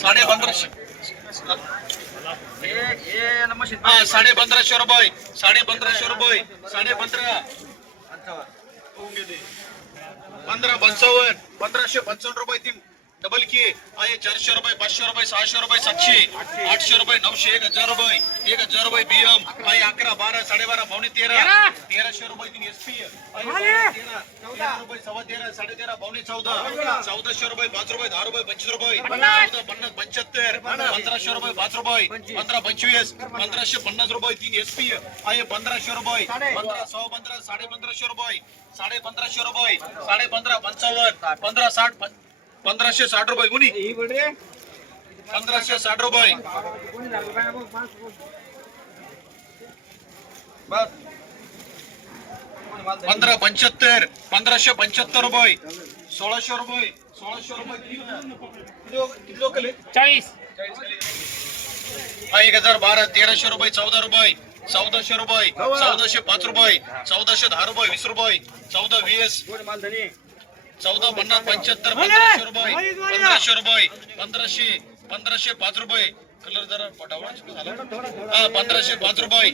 साडे पंधराशे हा, साडे पंधराशे रुपये साडे पंधराशे रुपये साडे पंधरा पंधरा पंचावन्न पंधराशे पंचावन्न रुपये तीन. डबल की आहे. चारशे रुपये पाचशे रुपये सहाशे रुपये सातशे. आठशे रुपये नऊशे एक हजार रुपये एक हजार रुपये बीएम आहे अकरा बारा साडेबारा पावणे तेरा. तेराशे रुपये तीन एस पी तेरा. रुपये सव्वा तेरा साडे तेरा पावणे चौदा. चौदाशे रुपये पाच रुपये दहा रुपये पंचवीस रुपये. चौदा पन्नास पंच्याहत्तर. पंधराशे रुपये पाच रुपये. पंधरा पंचवीस. पंधराशे पन्नास रुपये तीन एस पी आहे पंधराशे रुपये. पंधरा सव्वा पंधरा साडे पंधराशे रुपये. साडे पंधराशे रुपये. साडे पंधरा पंचावन्न. पंधरा साठ पं- पंधराशे साठ रुपये. कुणी पंधराशे साठ रुपये. पंधरा पंच्याहत्तर पंधराशे पंच्याहत्तर रुपये. सोळाशे रुपये सोळाशे रुपये. लोक-? चाळीस. एक हजार बारा तेराशे रुपये चौदा रुपये. चौदाशे रुपये चौदाशे पाच रुपये चौदाशे दहा रुपये वीस रुपये चौदा वीस. चौदा पन्नास पंच्याहत्तर पंधराशे रुपये पंधराशे रुपये पंधराशे पंधराशे पाच रुपये. कलर जरा पटावळा झाला हा पंधराशे पाच रुपये.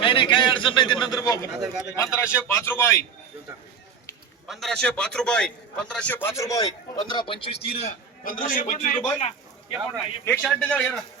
काही नाही काही अडचण नाही ते नंतर बघू. पंधराशे पाच रुपये. पंधराशे पाच रुपये पंधराशे पाच रुपये. पंधरा पंचवीस तीन पंधराशे पंचवीस रुपये. एकशे अठ्ठेचाळीस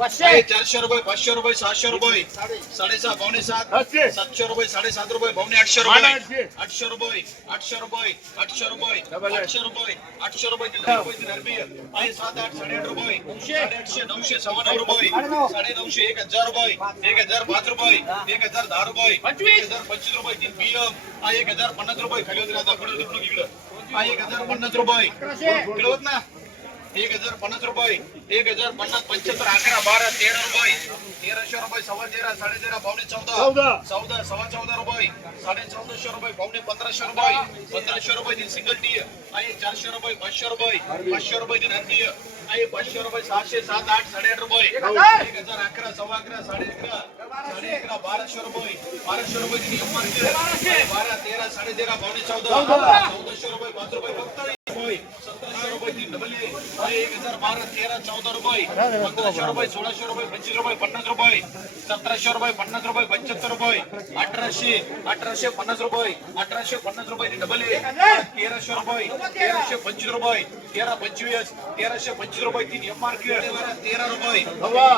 चारशे रुपये पाचशे रुपये सहाशे रुपये. साडेसहा पावणे सात. सातशे. रुपये साडेसात रुपये पावणे आठशे रुपये. आठशे. रुपये आठशे रुपये आठशे रुपये आठशे रुपये आठशे रुपये सात आठ साडेआठ रुपये. साडेआठशे नऊशे सव्वा नऊ रुपये. साडे नऊशे एक हजार रुपये. एक हजार पाच रुपये. एक हजार दहा रुपये. एक हजार पंचवीस रुपये तीन पीएम हा एक हजार पन्नास रुपये. खाली होते आता पुढे इकडं. हा एक हजार पन्नास रुपये. होत ना. एक हजार पन्नास रुपये एक हजार पन्नास पंच्याहत्तर अकरा बारा तेरा रुपये. तेराशे रुपये सव्वा तेरा साडे तेरा पावणे चौदा. चौदा. सव्वा चौदा रुपये. साडे चौदाशे रुपये पावणे पंधराशे रुपये. पंधराशे रुपये तीन सिंगल टी आहे चारशे रुपये पाचशे रुपये. पाचशे रुपये तीन हंडी आहे पाचशे रुपये सहाशे सात आठ साडेआठ रुपये. एक हजार अकरा सव्वा अकरा साडे अकरा साडे अकरा बाराशे रुपये. बाराशे रुपये तीन बारा तेरा साडे तेरा पावणे चौदा. चौदाशे रुपये पाच रुपये फक्त सतराशे रुपये तीन डबल एक हजार बारा तेरा चौदा रुपये. पंधराशे रुपये सोळाशे रुपये पंचवीस रुपये पन्नास रुपये. सतराशे रुपये पन्नास रुपये पंच्याहत्तर रुपये. अठराशे अठराशे पन्नास रुपये. अठराशे पन्नास रुपये डबल ए. तेराशे रुपये तेराशे पंचवीस रुपये. तेरा पंचवीस. तेराशे पंचवीस रुपये तीन एम मार्केट तेरा रुपये.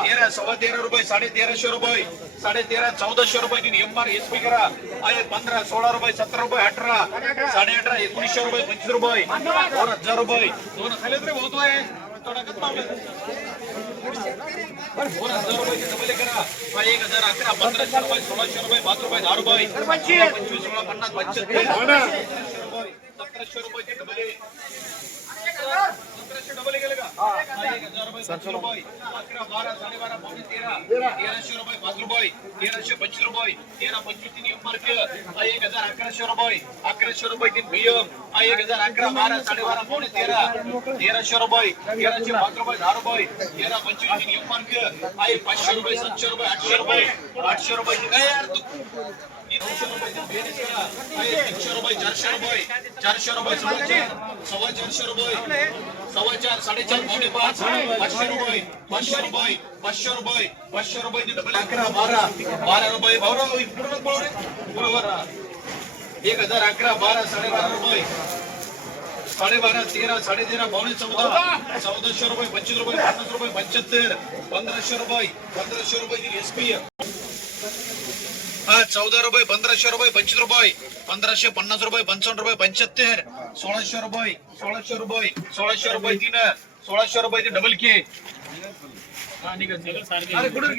तेरा सव्वा तेरा रुपये साडे तेराशे रुपये. साडे तेरा चौदाशे रुपये एम आर एस पी करा आहे पंधरा सोळा रुपये सतरा रुपये अठरा साडे अठरा एकोणीसशे रुपये पंचवीस रुपये दोन हजार रुपये दोन खाली तरी होतो आहे. दोन हजार रुपये डबल करा हा एक हजार अकरा पंधराशे रुपये सोळाशे रुपये पाच रुपये दहा रुपये पंचवीस सोळा पन्नास पंच्याहत्तर सतराशे रुपये डबल सतराशे डबल गेले का? हा, एक हजार रुपये पाचशे रुपये अकरा बारा साडेबारा पावणे तेरा तेराशे रुपये पाच रुपये तेराशे पंचवीस रुपये तेरा पंचवीस तीन मार्क एक हजार अकराशे रुपये अकराशे रुपये तीन बीएम हा एक हजार अकरा बारा साडेबारा पावणे तेरा तेराशे रुपये तेराशे पाच रुपये दहा रुपये तेरा पंचवीस तीन मार्क हा एक पाचशे रुपये सातशे रुपये आठशे रुपये आठशे रुपये काय यार तू? तीनशे रुपये तीनशे रुपये चारशे रुपये चारशे रुपये सव्वा चार सव्वा चारशे रुपये सव्वा चार साडेचार पावणे पाच पाचशे रुपये पाचशे रुपये पाचशे रुपये पाचशे रुपये अकरा बारा बारा रुपये भाऊराव पूर्ण बरोबर एक हजार अकरा बारा साडेबारा रुपये साडेबारा तेरा साडे तेरा पावणे चौदा चौदाशे रुपये पंचवीस रुपये पन्नास रुपये पंच्याहत्तर पंधराशे रुपये पंधराशे रुपये एस चौदा रुपये पंधराशे रुपये पंचवीस रुपये पंधराशे पन्नास रुपये पंचावन्न रुपये पंच्याहत्तर सोळाशे रुपये सोळाशे रुपये सोळाशे रुपये तीन सोळाशे रुपये डबल के. अरे, कुठं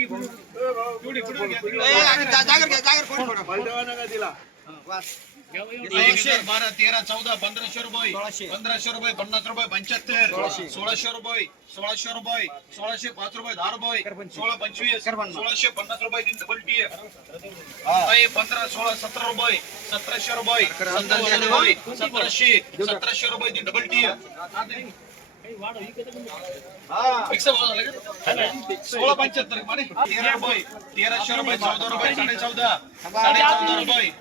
हजार बारा तेरा चौदा पंधराशे रुपये. पंधराशे रुपये पन्नास रुपये पंच्याहत्तर. सोळाशे. रुपये सोळाशे रुपये सोळाशे पाच रुपये दहा रुपये. सोळा पंचवीस सोळाशे पन्नास रुपये डबल टी पंधरा सोळा सतरा रुपये सतराशे रुपये सतराशे रुपये सतराशे सतराशे रुपये डबल टी? सोळा पंच्याहत्तर. तेरा रुपये तेराशे रुपये चौदा रुपये साडे चौदा साडे चौदा रुपये.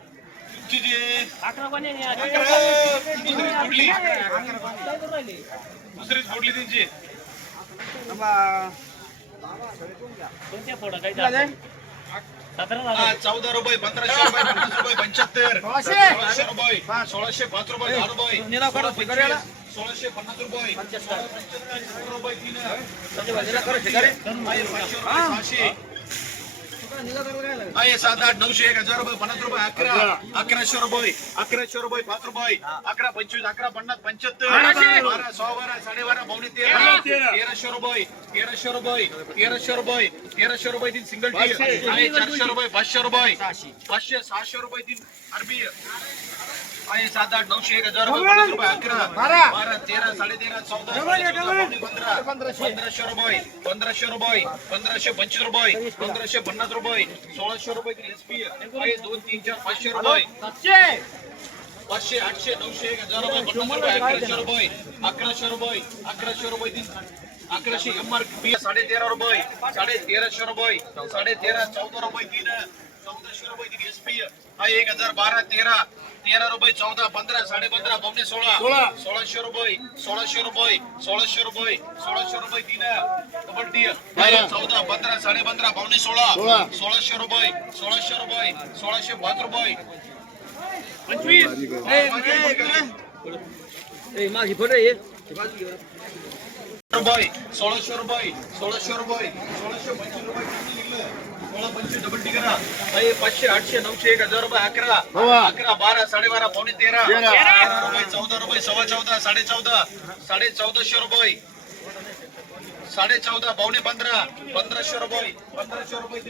दुसरीच फुटली त्यांची. हा, चौदा रुपये पंधराशे रुपये पन्नास रुपये पंच्याहत्तर. सोळाशे. रुपये. सोळाशे पाच रुपये दहा रुपये. सोळाशे पन्नास रुपये. रुपये तीन. आहे, पाचशे आहे सात आठ नऊशे एक हजार रुपये पन्नास रुपये अकरा अकराशे रुपये अकराशे रुपये पाच रुपये अकरा पंचवीस अकरा पन्नास पंच्याहत्तर बारा सहा बारा साडेबारा पावणे तेरा तेराशे रुपये तेराशे रुपये तेराशे रुपये तेराशे रुपये तीन सिंगल टी चारशे रुपये पाचशे रुपये पाचशे सहाशे रुपये तीन अरबी आहे सात आठ नऊशे एक हजार रुपये अकरा बारा! तेरा साडे तेरा चौदा पंधरा पंधराशे. रुपये पंधराशे रुपये पंधराशे पंचवीस रुपये पंधराशे पन्नास रुपये सोळाशे रुपये दोन तीन चार पाचशे रुपये. पाचशे आठशे नऊशे एक हजार रुपये पन्नास रुपये अकराशे रुपये अकराशे रुपये अकराशे रुपये तीन अकराशे एम आर पी साडे तेरा रुपये साडे तेराशे रुपये साडे तेरा चौदा रुपये तीन चौदाशे रुपये तीन एस पी हा एक हजार बारा तेरा. तेरा रुपये चौदा पंधरा साडे पंधरा पावणे सोळा. सोळाशे रुपये सोळाशे रुपये सोळाशे रुपये सोळाशे रुपये तीन. टी चौदा पंधरा साडे पंधरा पावणे सोळा. सोळाशे रुपये सोळाशे रुपये सोळाशे पाच रुपये. रुपये सोळाशे रुपये सोळाशे रुपये सोळाशे पंचवीस रुपये किती? सोळा पंचवीस डबल टी करा. अय, पाचशे आठशे नऊशे एक हजार रुपये अकरा. अकरा बारा साडेबारा पावणे तेरा. रुपये चौदा रुपये सव्वा चौदा साडे चौदा. साडे चौदाशे रुपये. साडे चौदा पावणे पंधरा. पंधराशे रुपये. पंधराशे रुपये